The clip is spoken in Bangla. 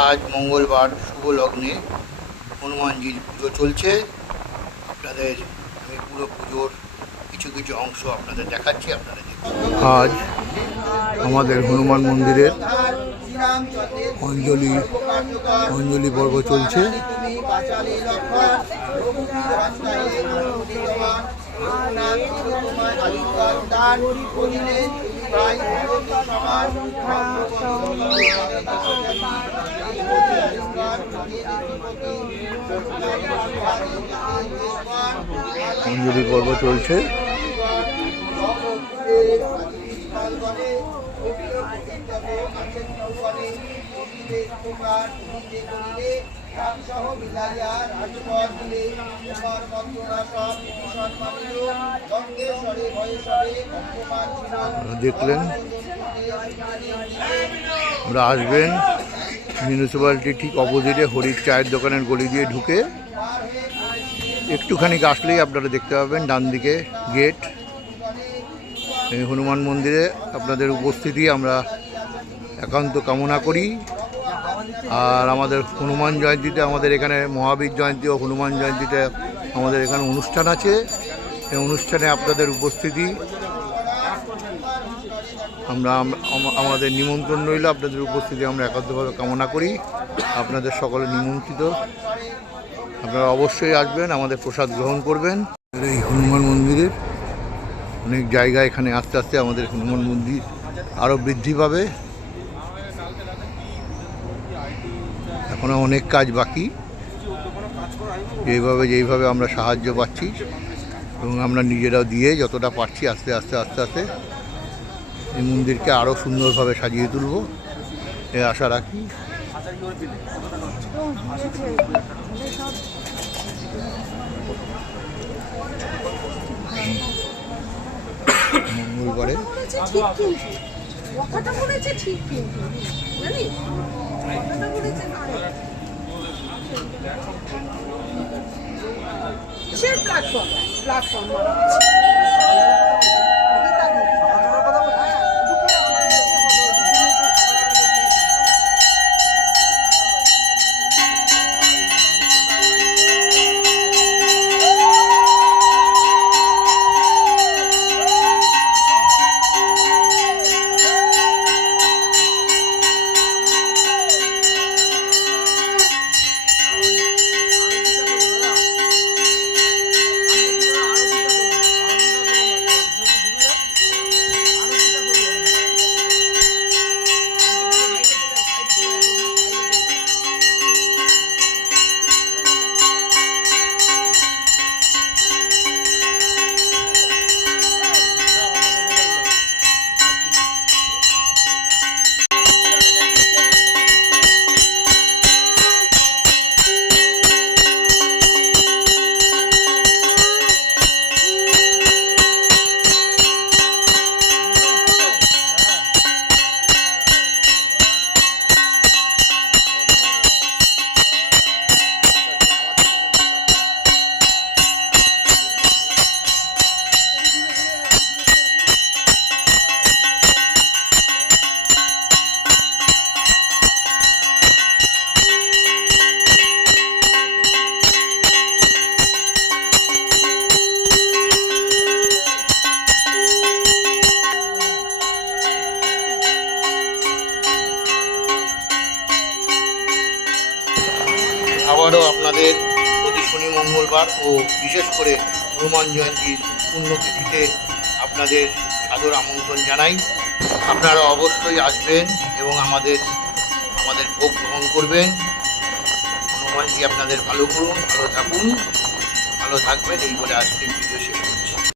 আজ মঙ্গলবার শুভ লগ্নে হনুমানজির পুজো চলছে। আপনাদের আমি পুরো পুজোর কিছু কিছু অংশ আপনাদের দেখাচ্ছি, আপনারা দেখুন। আজ আমাদের হনুমান মন্দিরের অঞ্জলি পর্ব চলছে। অঞ্জলি পর্ব চলছে। দেখলেন, আমরা আসবেন মিউনিসিপ্যালিটি ঠিক অপোজিটে হরির চায়ের দোকানের গলি দিয়ে ঢুকে একটুখানি আসলেই আপনারা দেখতে পাবেন ডান দিকে গেট। এই হনুমান মন্দিরে আপনাদের উপস্থিতি আমরা একান্ত কামনা করি। আর আমাদের হনুমান জয়ন্তীতে, আমাদের এখানে মহাবীর জয়ন্তী ও হনুমান জয়ন্তীতে আমাদের এখানে অনুষ্ঠান আছে। এই অনুষ্ঠানে আপনাদের উপস্থিতি আমরা আমাদের নিমন্ত্রণ রইল। আপনাদের উপস্থিতি আমরা একান্তভাবে কামনা করি। আপনাদের সকলে নিমন্ত্রিত, আপনারা অবশ্যই আসবেন, আমাদের প্রসাদ গ্রহণ করবেন। এই হনুমান মন্দিরের অনেক জায়গা, এখানে আস্তে আস্তে আমাদের হনুমান মন্দির আরও বৃদ্ধি পাবে। এখনও অনেক কাজ বাকি। যেইভাবে আমরা সাহায্য পাচ্ছি এবং আমরা নিজেরাও দিয়ে যতটা পারছি আস্তে আস্তে এই মন্দিরকে আরও সুন্দরভাবে সাজিয়ে তুলব, এ আশা রাখি। মঙ্গলবারে প্ল্যাটফর্ম আবারও আপনাদের প্রতি শনি মঙ্গলবার ও বিশেষ করে হনুমান জয়ন্তীর পুণ্যতিথিতে আপনাদের সাদর আমন্ত্রণ জানাই। আপনারা অবশ্যই আসবেন এবং আমাদের ভোগ গ্রহণ করবেন। হনুমানজি আপনাদের ভালো করুন, ভালো থাকুন, ভালো থাকবেন, এই বলে আজকের ভিডিও শেষ করছি।